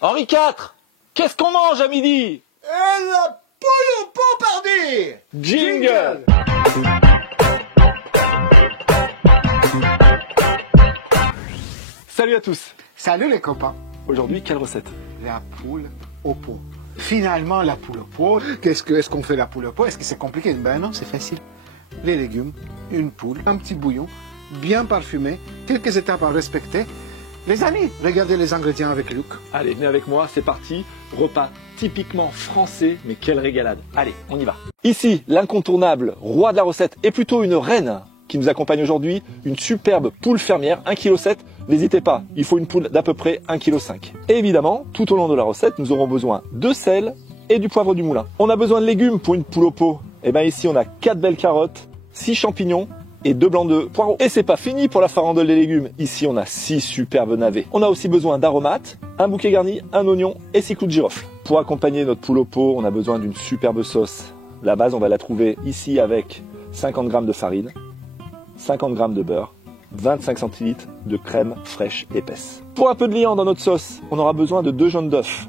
Henri IV, qu'est-ce qu'on mange à midi? Et la poule au pot pardi. Jingle. Salut à tous. Salut les copains. Aujourd'hui, quelle recette? La poule au pot. Finalement, la poule au pot. Est-ce qu'on fait la poule au pot? Est-ce que c'est compliqué? Ben non, c'est facile. Les légumes, une poule, un petit bouillon, bien parfumé, quelques étapes à respecter. Les amis, regardez les ingrédients avec Luc. Allez, venez avec moi, c'est parti. Repas typiquement français, mais quelle régalade. Allez, on y va. Ici, l'incontournable roi de la recette est plutôt une reine qui nous accompagne aujourd'hui, une superbe poule fermière, 1,7 kg. N'hésitez pas, il faut une poule d'à peu près 1,5 kg. Et évidemment, tout au long de la recette, nous aurons besoin de sel et du poivre du moulin. On a besoin de légumes pour une poule au pot. Et bien ici, on a 4 belles carottes, 6 champignons et 2 blancs de poireaux. Et c'est pas fini pour la farandole des légumes. Ici, on a 6 superbes navets. On a aussi besoin d'aromates, un bouquet garni, un oignon et 6 clous de girofle. Pour accompagner notre poule au pot, on a besoin d'une superbe sauce. La base, on va la trouver ici avec 50 g de farine, 50 g de beurre, 25 centilitres de crème fraîche épaisse. Pour un peu de liant dans notre sauce, on aura besoin de 2 jaunes d'œufs.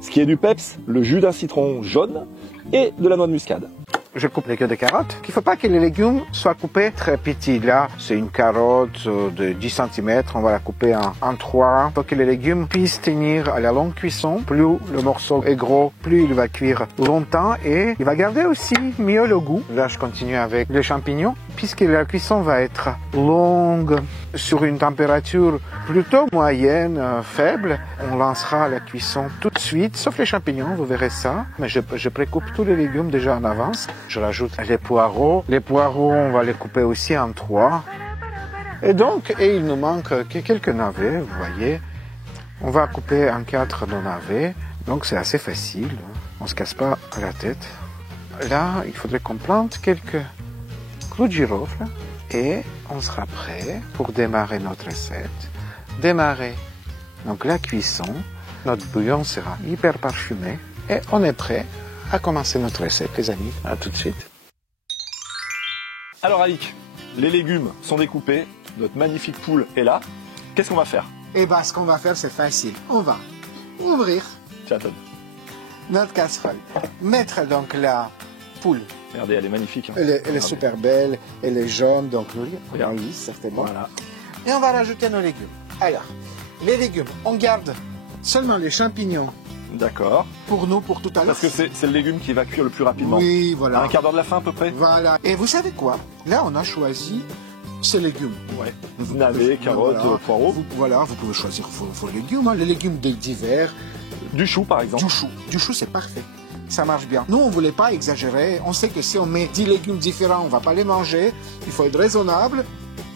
Ce qui est du peps, le jus d'un citron jaune et de la noix de muscade. Je coupe les queues de carottes. Il ne faut pas que les légumes soient coupés très petits. Là, c'est une carotte de 10 cm. On va la couper en 3. Il faut que les légumes puissent tenir à la longue cuisson. Plus le morceau est gros, plus il va cuire longtemps et il va garder aussi mieux le goût. Là, je continue avec les champignons. Puisque la cuisson va être longue sur une température plutôt moyenne, faible, on lancera la cuisson tout de suite, sauf les champignons, vous verrez ça. Mais je précoupe tous les légumes déjà en avance. Je rajoute les poireaux. Les poireaux, on va les couper aussi en 3. Et donc, il nous manque que quelques navets, vous voyez. On va couper en 4 nos navets. Donc, c'est assez facile. On ne se casse pas la tête. Là, il faudrait qu'on plante quelques clous de girofle et on sera prêt pour démarrer notre recette. Démarrer donc la cuisson. Notre bouillon sera hyper parfumé et on est prêt à commencer notre recette, les amis. À tout de suite. Alors Alix, les légumes sont découpés, notre magnifique poule est là. Qu'est-ce qu'on va faire? Eh bien, ce qu'on va faire, c'est facile. On va ouvrir notre casserole, mettre donc la poule. Regardez, elle est magnifique. Hein. Elle est super belle, elle est jaune, donc on lit certainement. Voilà. Et on va rajouter nos légumes. Alors, les légumes, on garde seulement les champignons. D'accord. Pour nous, pour tout à l'heure. Parce que c'est le légume qui va cuire le plus rapidement. Oui, voilà. À un quart d'heure de la fin à peu près. Voilà. Et vous savez quoi? Là, on a choisi ces légumes. Ouais. Navets, carottes, voilà. Poireaux. Vous pouvez choisir vos légumes, hein, les légumes d'hiver. Du chou par exemple. Du chou, c'est parfait. Ça marche bien. Nous, on ne voulait pas exagérer. On sait que si on met 10 légumes différents, on ne va pas les manger. Il faut être raisonnable.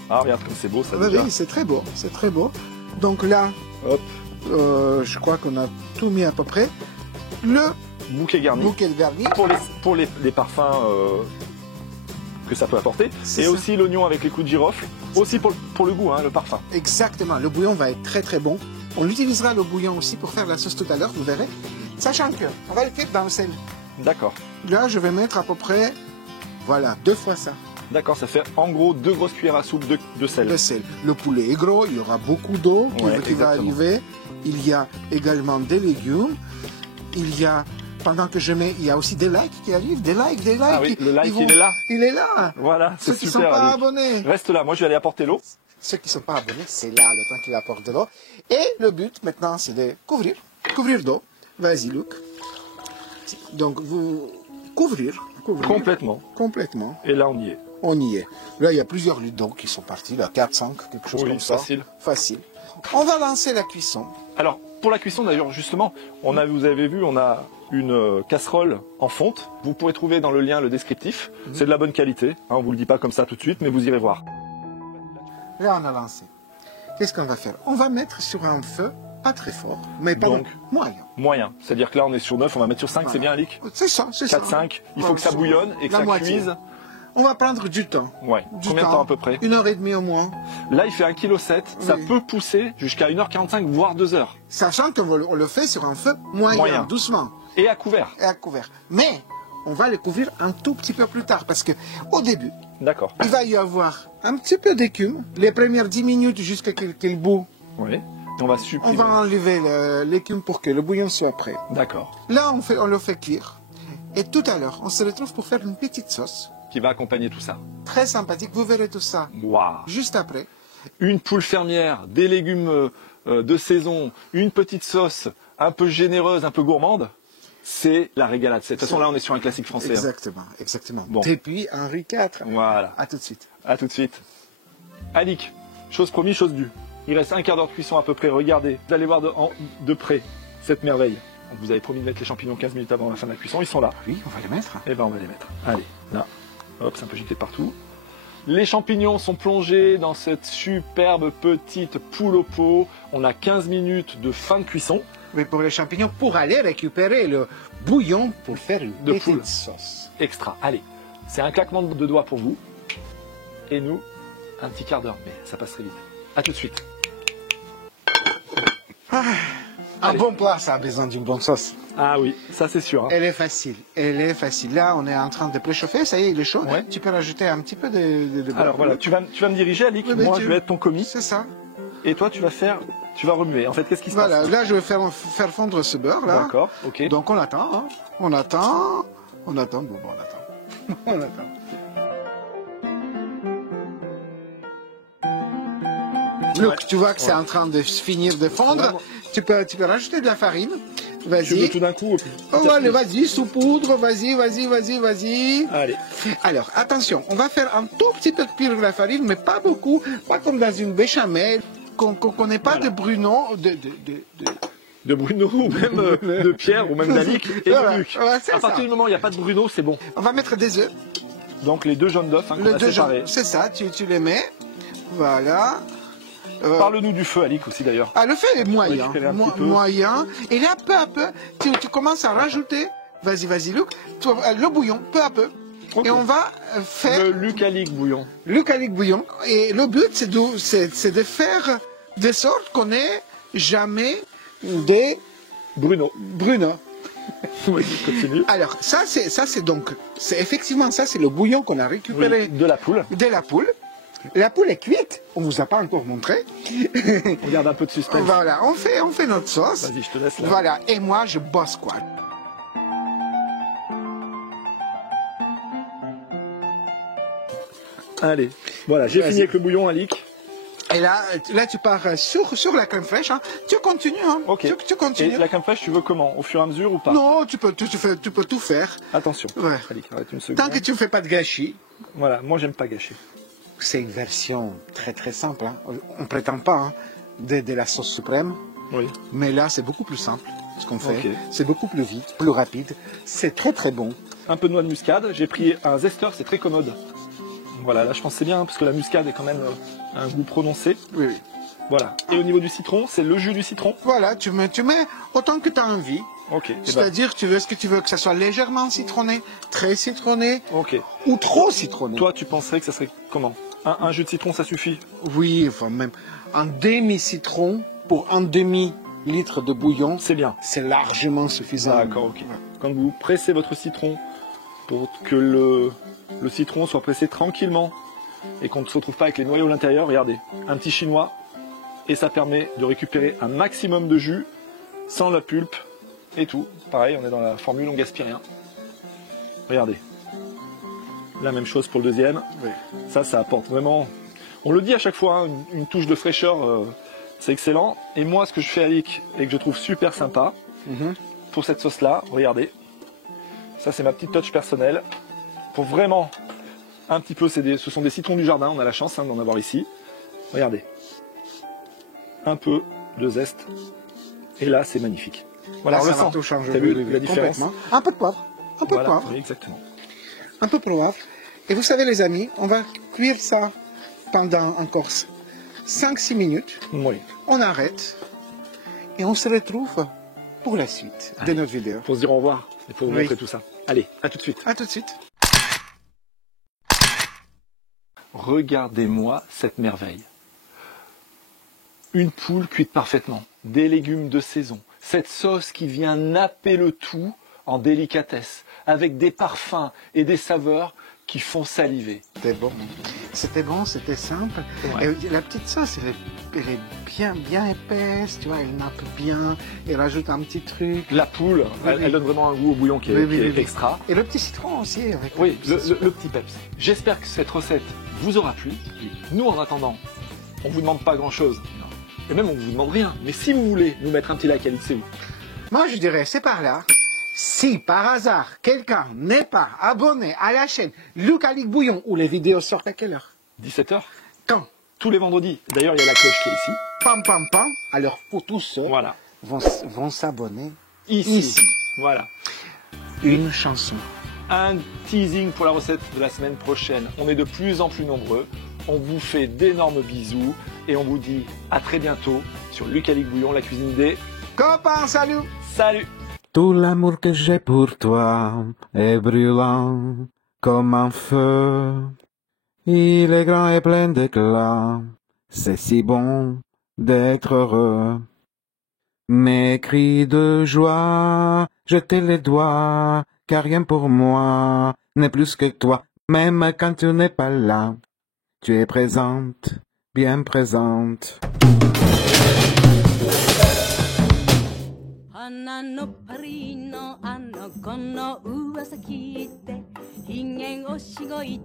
Ah, regarde comme c'est beau ça Oui, déjà. c'est très beau. C'est très beau. Donc là, hop. Je crois qu'on a tout mis à peu près. Le bouquet garni. Pour les parfums que ça peut apporter. Et aussi l'oignon avec les clous de girofle. Aussi pour le goût, hein, le parfum. Exactement. Le bouillon va être très très bon. On utilisera le bouillon aussi pour faire la sauce tout à l'heure, vous verrez. Sachant que on va le faire dans le sel. D'accord. Là, je vais mettre à peu près, voilà, 2 fois ça. D'accord, ça fait en gros 2 grosses cuillères à soupe de sel. De sel. Le poulet est gros, il y aura beaucoup d'eau qui va arriver. Il y a également des légumes. Il y a, pendant que je mets, il y a aussi des likes qui arrivent. Des likes. Ah oui, le like, il est là. Il est là. Voilà, c'est super. Ceux qui ne sont pas abonnés. Reste là, moi je vais aller apporter l'eau. Ceux qui ne sont pas abonnés, c'est là le temps qu'il apporte de l'eau. Et le but maintenant, c'est de couvrir d'eau. Vas-y, Luc. Donc, vous couvrir. Complètement. Et là, on y est. On y est. Là, il y a plusieurs litres d'eau qui sont partis, là, 4, 5, quelque chose comme ça. Facile. On va lancer la cuisson. Alors, pour la cuisson, d'ailleurs, justement, vous avez vu, on a une casserole en fonte. Vous pourrez trouver dans le lien le descriptif. C'est de la bonne qualité. Hein, on ne vous le dit pas comme ça tout de suite, mais vous irez voir. Là, on a lancé. Qu'est-ce qu'on va faire? On va mettre sur un feu pas très fort, mais pas donc moyen. Moyen. C'est-à-dire que là, on est sur 9, on va mettre sur 5, c'est bien, Alix? C'est ça, c'est ça. 4-5. Il faut que ça bouillonne et que ça cuise. On va prendre du temps. Ouais. Combien de temps à peu près? 1h30 au moins. Là, il fait 1,7 kg. Ça peut pousser jusqu'à 1h45, voire 2h. Sachant qu'on le fait sur un feu moyen, doucement. Et à couvert. Mais on va le couvrir un tout petit peu plus tard parce que au début, il va y avoir un petit peu d'écume. Les premières 10 minutes jusqu'à qu'il bout. Oui. On va On supprimer. va enlever l'écume pour que le bouillon soit prêt. D'accord. Là, on le fait cuire. Et tout à l'heure, on se retrouve pour faire une petite sauce. Qui va accompagner tout ça. Très sympathique. Vous verrez tout ça Waouh. juste après. Une poule fermière, des légumes de saison, une petite sauce un peu généreuse, un peu gourmande. C'est la régalade. De toute façon, là, on est sur un classique français. Hein. Exactement, exactement. Bon. Et puis Henri IV. Voilà. À tout de suite. À tout de suite. Annick, chose promise, chose due. Il reste un quart d'heure de cuisson à peu près. Regardez, vous allez voir de près cette merveille. Vous avez promis de mettre les champignons 15 minutes avant la fin de la cuisson. Ils sont là. Oui, on va les mettre. Eh ben, on va les mettre. Allez, là. Hop, c'est un peu giclé partout. Les champignons sont plongés dans cette superbe petite poule au pot. On a 15 minutes de fin de cuisson. Oui, pour les champignons, pour aller récupérer le bouillon pour faire une De petite poule. sauce. Extra. Allez, c'est un claquement de doigts pour vous. Et nous, un petit quart d'heure. Mais ça passe très vite. À tout de suite. Un Allez. bon plat, ça a besoin d'une bonne sauce. Ah oui, ça c'est sûr. Hein. Elle est facile, elle est facile. Là, on est en train de préchauffer, ça y est, il est chaud. Ouais. Tu peux rajouter un petit peu de beurre. Alors voilà, tu vas me diriger, Alic. Oui, mais Moi, je vais être ton commis. C'est ça. Et toi, tu vas remuer. En fait, qu'est-ce qui se Voilà, passe? là, je vais faire fondre ce beurre, là. D'accord, ok. Donc, on attend, hein. On attend, bon, on attend. On attend. Look, Ouais. tu vois que c'est en train de finir de fondre. Vraiment. Tu peux rajouter de la farine. Tu veux Vas-y. tout d'un coup. Oh, allez, vas-y, saupoudre, vas-y. Allez. Alors, attention, on va faire un tout petit peu de cuire la farine, mais pas beaucoup, pas comme dans une béchamel, qu'on n'ait pas Voilà. de Bruno, De Bruno, ou même de Pierre, ou même d'Alic et Voilà, de Luc. voilà, c'est À partir ça. du moment où il n'y a pas de Bruno, c'est bon. On va mettre des œufs. Donc les deux jaunes d'œufs qu'on a séparés. C'est ça, tu les mets. Voilà. Parle-nous du feu, Alic, aussi d'ailleurs. Ah, le feu est moyen. Récupérer un petit peu. Moyen. Et là, peu à peu, tu commences à rajouter. Vas-y, Luc. Le bouillon, peu à peu. Ok. Et on va faire Le Lucalic bouillon. le calique bouillon. Et le but, c'est de faire de sorte qu'on n'ait jamais des Bruno. Bruno. Oui, continue. Alors, c'est effectivement ça, c'est le bouillon qu'on a récupéré Oui, de la poule. de la poule. La poule est cuite, on ne vous a pas encore montré. On garde un peu de suspense. Voilà, on fait notre sauce. Vas-y, je te laisse là. Voilà, et moi, je bosse quoi. Allez. Voilà, j'ai Vas-y. fini avec le bouillon, Alic. Et là, tu pars sur la crème fraîche. Hein. Tu continues. Hein. Ok. Tu continues. Et la crème fraîche, tu veux comment? Au fur et à mesure ou pas? Non, tu peux tout faire. Attention. Ouais. Alic, arrête une seconde. Tant que tu ne fais pas de gâchis. Voilà, moi j'aime pas gâcher. C'est une version très très simple. Hein. On ne prétend pas hein, de la sauce suprême. Oui. Mais là, c'est beaucoup plus simple ce qu'on fait. Ok. C'est beaucoup plus vite, plus rapide. C'est très très bon. Un peu de noix de muscade. J'ai pris un zesteur, c'est très commode. Voilà, là je pense que c'est bien, hein, parce que la muscade est quand même un goût prononcé. Oui. Voilà. Et au niveau du citron, c'est le jus du citron. Voilà, tu mets autant que tu as envie. Ok. Eh ben, C'est-à-dire, est-ce que tu veux que ça soit légèrement citronné, très citronné ok. ou trop citronné? Toi, tu penserais que ça serait comment? Un jus de citron, ça suffit? Oui, enfin même un demi-citron pour un demi-litre de bouillon, C'est bien. c'est largement suffisant. D'accord, ok. Quand vous pressez votre citron pour que le citron soit pressé tranquillement et qu'on ne se retrouve pas avec les noyaux à l'intérieur, regardez, un petit chinois, et ça permet de récupérer un maximum de jus sans la pulpe et tout. Pareil, on est dans la formule, on gaspille rien. Regardez. La même chose pour le deuxième. Oui. Ça apporte vraiment... On le dit à chaque fois, hein, une touche de fraîcheur, c'est excellent. Et moi, ce que je fais avec et que je trouve super sympa, Mhm. pour cette sauce-là, regardez. Ça, c'est ma petite touch personnelle. Pour vraiment, un petit peu, ce sont des citrons du jardin, on a la chance hein, d'en avoir ici. Regardez. Un peu de zeste. Et là, c'est magnifique. Voilà, Là, on ça le va sent. tout changer. T'as vu Oui, la différence? complètement. Un peu de poivre. Un peu Voilà, de poivre. oui, exactement. Un peu de poivre. Et vous savez, les amis, on va cuire ça pendant encore 5-6 minutes. Oui. On arrête et on se retrouve pour la suite de notre vidéo. Pour se dire au revoir et pour vous Oui. montrer tout ça. Allez, à tout de suite. À tout de suite. Regardez-moi cette merveille. Une poule cuite parfaitement, des légumes de saison, cette sauce qui vient napper le tout en délicatesse, avec des parfums et des saveurs qui font saliver. C'était bon. C'était bon, c'était simple. Ouais. Et la petite sauce, elle est bien épaisse, tu vois, elle nappe bien, elle rajoute un petit truc. La poule, elle donne vraiment un goût au bouillon qui est extra. Et le petit citron aussi. Avec Oui, le petit peps. J'espère que cette recette vous aura plu. Nous, en attendant, on vous demande pas grand-chose. Et même, on vous demande rien. Mais si vous voulez nous mettre un petit like, Alix, c'est où? Moi, je dirais, c'est par là. Si par hasard, quelqu'un n'est pas abonné à la chaîne Luc Alic Bouillon, où les vidéos sortent à quelle heure? 17h. Quand? Tous les vendredis. D'ailleurs, il y a la cloche qui est ici. Pam, pam, pam. Alors, pour tous ceux Voilà. vont s'abonner Ici. Voilà. Une chanson. Un teasing pour la recette de la semaine prochaine. On est de plus en plus nombreux. On vous fait d'énormes bisous. Et on vous dit à très bientôt sur Luc Alic Bouillon, la cuisine des Copains, salut! Salut! Tout l'amour que j'ai pour toi est brûlant comme un feu. Il est grand et plein d'éclat. C'est si bon d'être heureux. Mes cris de joie, jeter les doigts, car rien pour moi n'est plus que toi. Même quand tu n'es pas là, tu es présente, bien présente. 花のパリのあの子の噂聞いてひげをしごいて